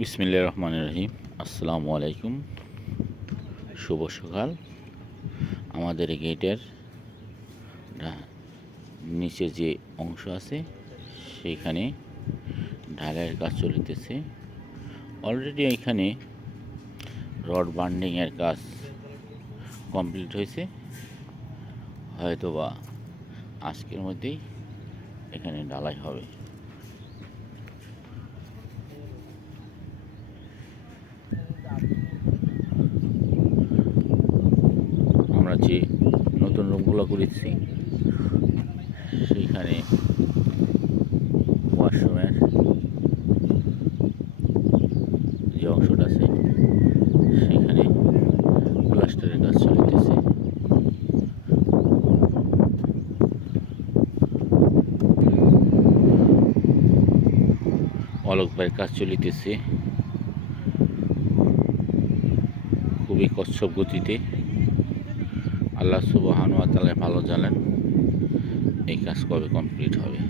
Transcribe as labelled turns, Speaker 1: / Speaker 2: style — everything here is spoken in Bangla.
Speaker 1: বিসমিল্লা রহমান রহিম। আসসালামু আলাইকুম। শুভ সকাল। আমাদের গেটের নিচে যে অংশ আছে সেইখানে ঢালাইয়ের কাজ চলিতেছে। অলরেডি এখানে রড বান্ডিংয়ের কাজ কমপ্লিট হয়েছে। হয়তোবা আজকের মধ্যেই এখানে ঢালাই হবে। যে নতুন রুমগুলো করেছি, সেইখানে ওয়াশরুমের যে অংশটা আছে, সেখানে প্লাস্টারের কাজ চলিতেছে। অলোক ভাইয়ের কাজ চলিতেছে। খুবই কচ্ছপ গতিতে। আল্লাহ সুবাহানু তালে ভালো জানেন এই কাজ কবে কমপ্লিট হবে?